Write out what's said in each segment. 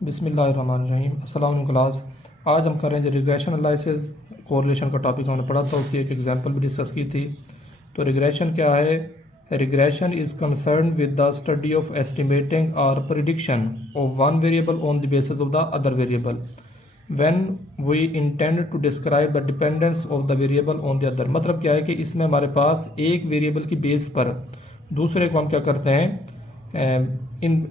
बिस्मिल्लाहिर्रहमानिर्रहीम। अस्सलाम वालेकुम क्लास। आज हम करेंगे रिग्रेशन एनालिसिस। कोरिलेशन का टॉपिक हमने पढ़ा था, उसकी एक एग्जांपल भी डिस्कस की थी। तो रिग्रेशन क्या है? Regression is concern with the study of estimating और prediction of one variable on the basis of the other variable when we intend to describe the dependence of the variable on the other. मतलब क्या है कि इसमें हमारे पास एक variable की base पर दूसरे को हम क्या करते हैं, इन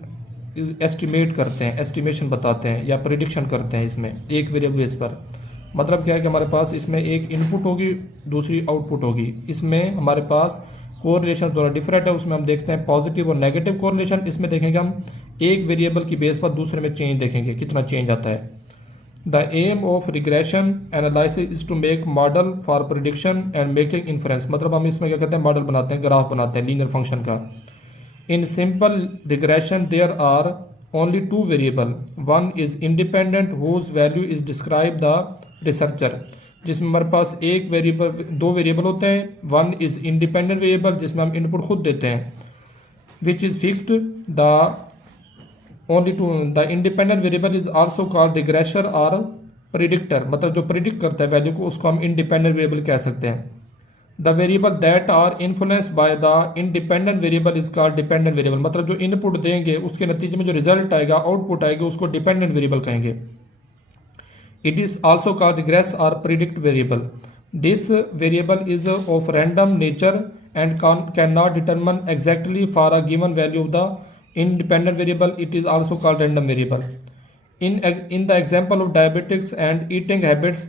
एस्टिमेट करते हैं, एस्टिमेशन बताते हैं या प्रिडिक्शन करते हैं इसमें एक वेरिएबल बेस पर। मतलब क्या है कि हमारे पास इसमें एक इनपुट होगी, दूसरी आउटपुट होगी। इसमें हमारे पास कोरिलेशन थोड़ा डिफरेंट है, उसमें हम देखते हैं पॉजिटिव और नेगेटिव कोरिलेशन। इसमें देखेंगे हम एक वेरिएबल की बेस पर दूसरे में चेंज देखेंगे, कितना चेंज आता है। The aim of regression analysis is to make model for prediction and making inference. मतलब हम इसमें क्या कहते हैं, मॉडल बनाते हैं, ग्राफ बनाते हैं लीनियर फंक्शन का। In simple regression, there are only two variables. One is independent, whose value is described the researcher. जिसमें हमारे पास एक वेरिएबल, दो वेरिएबल होते हैं। वन इज इंडिपेंडेंट वेरिएबल जिसमें हम इनपुट खुद देते हैं, which is fixed. The only to the independent variable is also called regressor और प्रिडिक्टर। मतलब जो प्रिडिक्ट करता है वैल्यू को, उसको हम इंडिपेंडेंट वेरिएबल कह सकते हैं। The variable that are influenced by the independent variable is called dependent variable. मतलब जो इनपुट देंगे उसके नतीजे में जो रिजल्ट आएगा, आउटपुट आएगा, उसको डिपेंडेंट वेरिएबल कहेंगे। It is also called regress और predict variable. This variable is of random nature and can not determine exactly for a given value of the independent variable. It is also called random variable. In the example of diabetics and eating habits,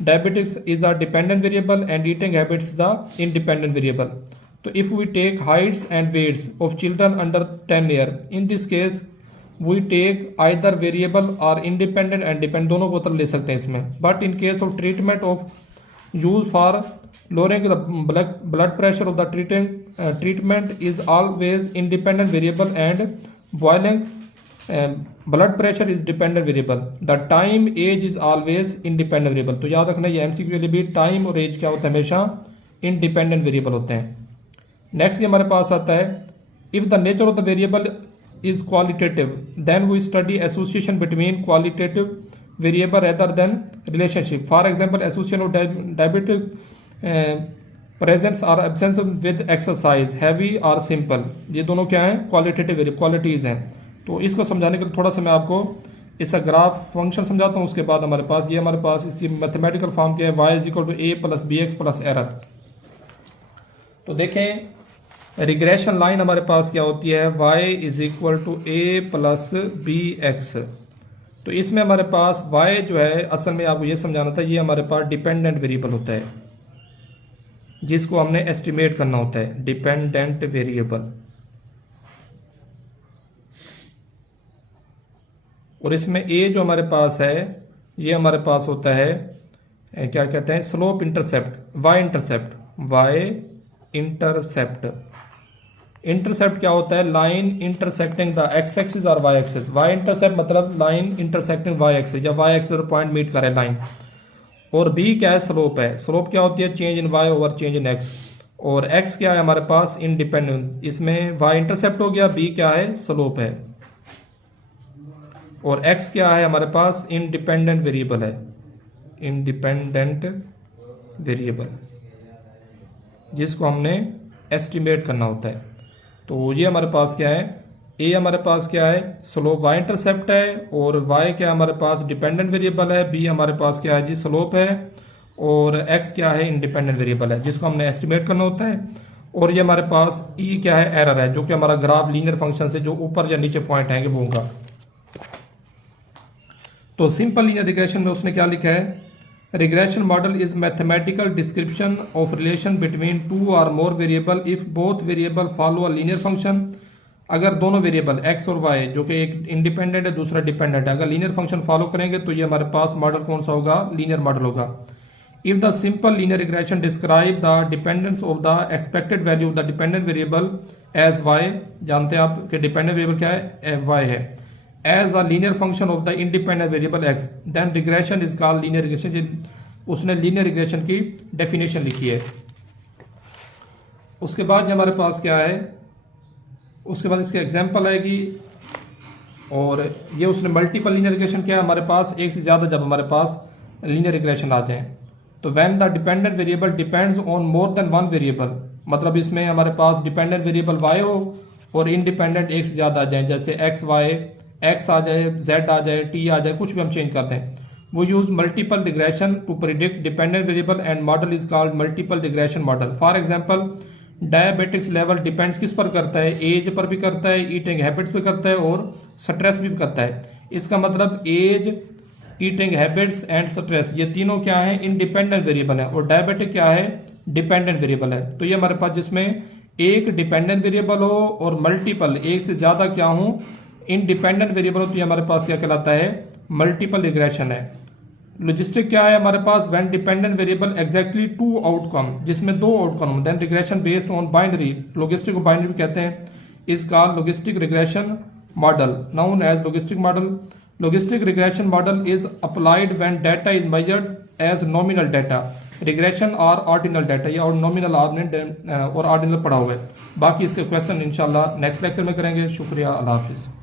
diabetics is a dependent variable and eating habits is the independent variable. So if we take heights and weights of children under 10 years, in this case we take either variable or independent and dependent, दोनों को तरह ले सकते हैं इसमें। But in case of treatment of use for lowering the blood pressure of the treatment is always independent variable and boiling blood pressure is dependent variable. The time age is always independent variable. तो याद रखना ये MCQ के लिए भी time और as क्या होता है, हमेशा इंडिपेंडेंट वेरिएबल होते हैं। नेक्स्ट ये हमारे पास आता है, if the nature of the variable is qualitative then we study association between qualitative variable rather than relationship. For example association of diabetic presence और एब्सेंस विद एक्सरसाइज, हैवी और simple. ये दोनों क्या है, क्वालिटेटिव वेरिएबल, क्वालिटीज हैं। तो इसको समझाने के लिए थोड़ा सा मैं आपको इसका ग्राफ फंक्शन समझाता हूँ। उसके बाद हमारे पास ये हमारे पास इसकी मैथमेटिकल फॉर्म क्या है, y is equal to a plus b x plus error. तो देखें रिग्रेशन लाइन हमारे पास क्या होती है, y is equal to a plus b x. तो इसमें हमारे पास y जो है, असल में आपको ये समझाना था, ये हमारे पास डिपेंडेंट वेरिएबल होता है जिसको हमने एस्टिमेट करना होता है, डिपेंडेंट वेरिएबल। और इसमें ए जो हमारे पास है, ये हमारे पास होता है क्या कहते हैं, slope intercept, y intercept. Y intercept, intercept क्या होता है, line intersecting the x axis और वाई एक्सिस। वाई इंटरसेप्ट मतलब लाइन इंटरसेक्टिंग वाई एक्सिस, या वाई एक्सिस और पॉइंट मीट करे लाइन। और बी क्या है, स्लोप है। स्लोप क्या होती है, change in y over change in x. और एक्स क्या है हमारे पास, इंडिपेंडेंट। इसमें वाई इंटरसेप्ट हो गया, बी क्या है, स्लोप है। और x क्या है हमारे पास, इंडिपेंडेंट वेरिएबल है, इंडिपेंडेंट वेरिएबल जिसको हमने एस्टिमेट करना होता है। तो ये हमारे पास क्या है, a हमारे पास क्या है, स्लोप y इंटरसेप्ट है। और y क्या हमारे पास, डिपेंडेंट वेरिएबल है। b हमारे पास क्या है जी, स्लोप है। और x क्या है, इंडिपेंडेंट वेरिएबल है जिसको हमने एस्टिमेट करना होता है। और ये हमारे पास e क्या है, एरर है, जो कि हमारा ग्राफ लीनियर फंक्शन से जो ऊपर या नीचे पॉइंट आएंगे वो होगा। तो सिंपल लीनियर रिग्रेशन में उसने क्या लिखा है, regression model is mathematical description of relation between two और more variable if both variable follow a linear function. अगर दोनों वेरिएबल x और y, जो कि एक इंडिपेंडेंट है दूसरा डिपेंडेंट है, अगर लीनियर फंक्शन फॉलो करेंगे तो ये हमारे पास मॉडल कौन सा होगा, लीनियर मॉडल होगा। If the simple linear regression describe the dependence of the expected value of the dependent variable as y, जानते हैं आप कि डिपेंडेंट वेरिएबल क्या है, y है, as a linear function of the independent variable x, then regression is called linear regression। उसने linear regression की definition लिखी है। उसके बाद हमारे पास क्या है, उसके बाद इसके एग्जांपल आएगी। और ये उसने मल्टीपल लीनियर रिग्रेशन किया है हमारे पास, एक से ज़्यादा जब हमारे पास लीनियर रिग्रेशन आ जाए। तो when the dependent variable depends on more than one variable, मतलब इसमें हमारे पास डिपेंडेंट वेरिएबल वाई हो और इंडिपेंडेंट एक से ज़्यादा आ जाए, जैसे एक्स वाई, एक्स आ जाए, जेड आ जाए, टी आ जाए, कुछ भी हम चेंज करते हैं। वो use multiple regression to predict dependent variable and model is called multiple regression model. For example diabetics level depends किस पर करता है, एज पर भी करता है, ईटिंग हैबिट्स पे करता है और स्ट्रेस भी करता है। इसका मतलब age, eating habits and stress ये तीनों क्या है, इंडिपेंडेंट वेरिएबल है, और डायबिटिक क्या है, डिपेंडेंट वेरिएबल है। तो ये हमारे पास जिसमें एक डिपेंडेंट वेरिएबल हो और मल्टीपल एक से ज़्यादा क्या हो, इंडिपेंडेंट वेरिएबल हो, तो ये हमारे पास क्या कहलाता है, मल्टीपल रिग्रेशन है। लॉजिस्टिक क्या है हमारे पास, when dependent variable exactly two outcome, जिसमें दो outcome, then regression based on binary, logistic को बाइनरी कहते हैं, is called logistic regression model, known as logistic model. Logistic regression model is applied when data is measured as nominal data, regression और ordinal data, ये और nominal और ordinal पढ़ा हुआ है। बाकी इसके क्वेश्चन इंशाल्लाह नेक्स्ट लेक्चर में करेंगे। शुक्रिया, अल्लाह हाफिज़।